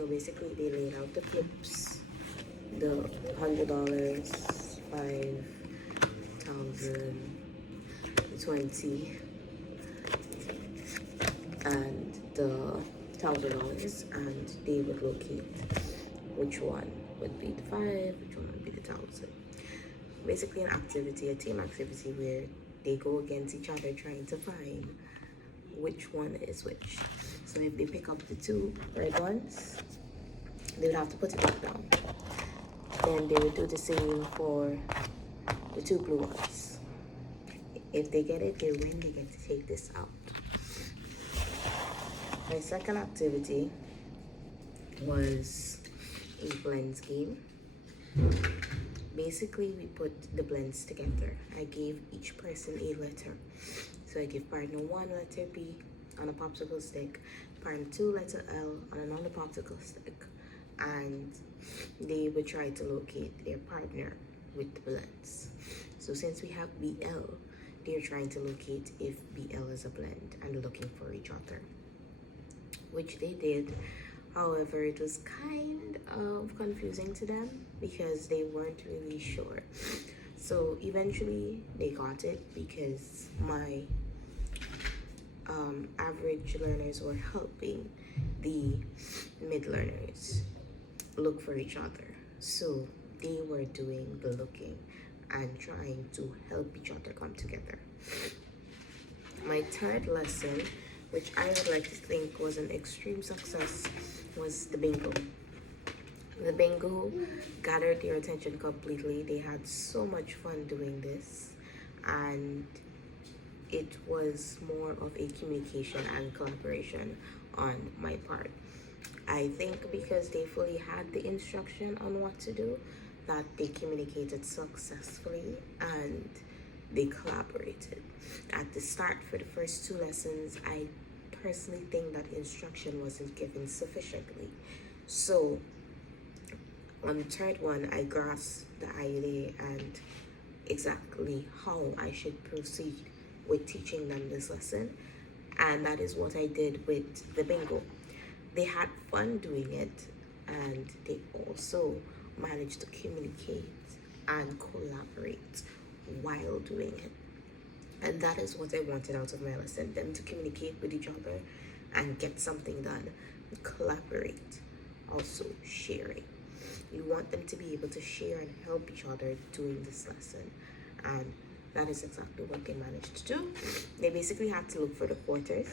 So basically they laid out the clips, the $100, 5,000, 20, and the $1,000, and they would locate which one would be the 5, which one would be the 1,000. Basically an activity, a team activity where they go against each other trying to find which one is which. So if they pick up the 2 red ones, they would have to put it back down. Then they would do the same for the 2 blue ones. If they get it, they win, they get to take this out. My second activity was a blends game. Basically, we put the blends together. I gave each person a letter. So I give partner 1 letter B on a popsicle stick, partner 2 letter L on another popsicle stick, and they would try to locate their partner with the blends. So since we have BL, they're trying to locate if BL is a blend and looking for each other, which they did. However, it was kind of confusing to them because they weren't really sure. So eventually they got it because my average learners were helping the mid learners look for each other. So they were doing the looking and trying to help each other come together. My third lesson, which I would like to think was an extreme success, was the bingo. The bingo gathered their attention completely. They had so much fun doing this, and it was more of a communication and collaboration on my part. I think because they fully had the instruction on what to do, that they communicated successfully and they collaborated. At the start, for the first 2 lessons, I personally think that instruction wasn't given sufficiently. So on the third one, I grasped the idea and exactly how I should proceed with teaching them this lesson. And that is what I did with the bingo. They had fun doing it, and they also managed to communicate and collaborate while doing it. And that is what I wanted out of my lesson, them to communicate with each other and get something done, collaborate, also sharing. You want them to be able to share and help each other doing this lesson, and that is exactly what they managed to do. They basically had to look for the quarters,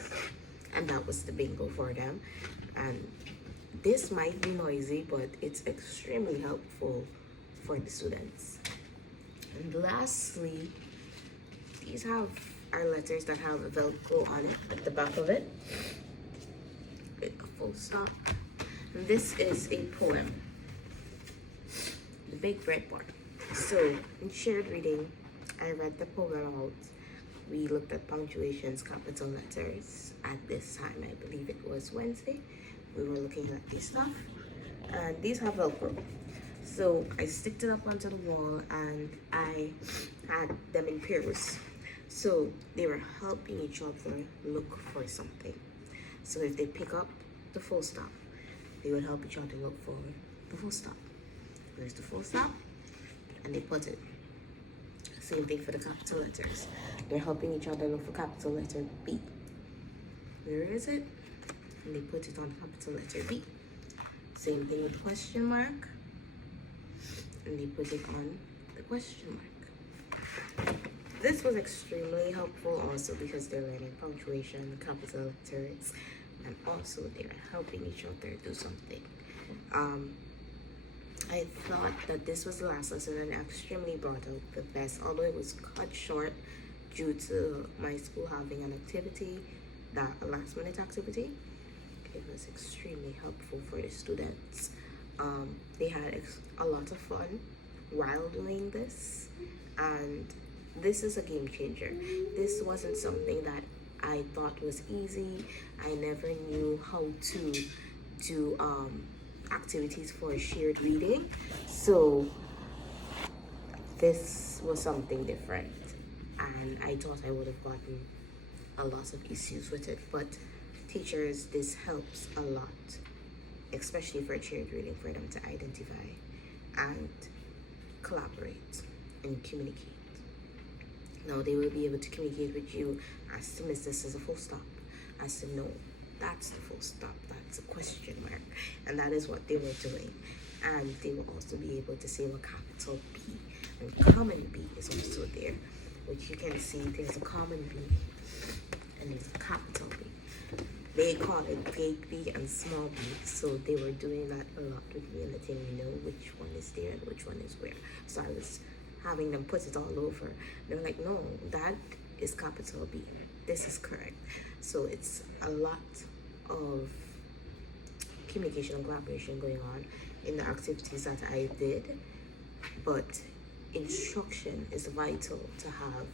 and that was the bingo for them. And this might be noisy, but it's extremely helpful for the students. And lastly, these are letters that have a Velcro on it at the back of it with a full stop. And this is a poem, The Big Red Bar. So in shared reading, I read the poem out. We looked at punctuations, capital letters. At this time, I believe it was Wednesday, we were looking at this stuff. And these have Velcro. So I sticked it up onto the wall and I had them in pairs. So they were helping each other look for something. So if they pick up the full stop, they would help each other look for the full stop. Where's the full stop? And they put it. Same thing for the capital letters. They're helping each other look for capital letter B. Where is it? And they put it on capital letter B. Same thing with question mark. And they put it on the question mark. This was extremely helpful also because they're learning punctuation, capital letters, and also they're helping each other do something. I thought that this was the last lesson and extremely brought out the best, although it was cut short due to my school having an activity, that a last minute activity. It was extremely helpful for the students. They had a lot of fun while doing this, and this is a game changer. This wasn't something that I thought was easy. I never knew how to do activities for shared reading, so this was something different, and I thought I would have gotten a lot of issues with it, but teachers, this helps a lot. especially for cheerleading, for them to identify and collaborate and communicate. Now they will be able to communicate with you as to miss this as a full stop, as to no, that's the full stop, that's a question mark, and that is what they were doing. And they will also be able to say what capital B and common B is also there, which you can see there's a common B and there's a capital B. They call it big B and small b, so they were doing that a lot with me and letting me know which one is there and which one is where. So I was having them put it all over. They were like, no, that is capital B. This is correct. So it's a lot of communication and collaboration going on in the activities that I did, but instruction is vital to have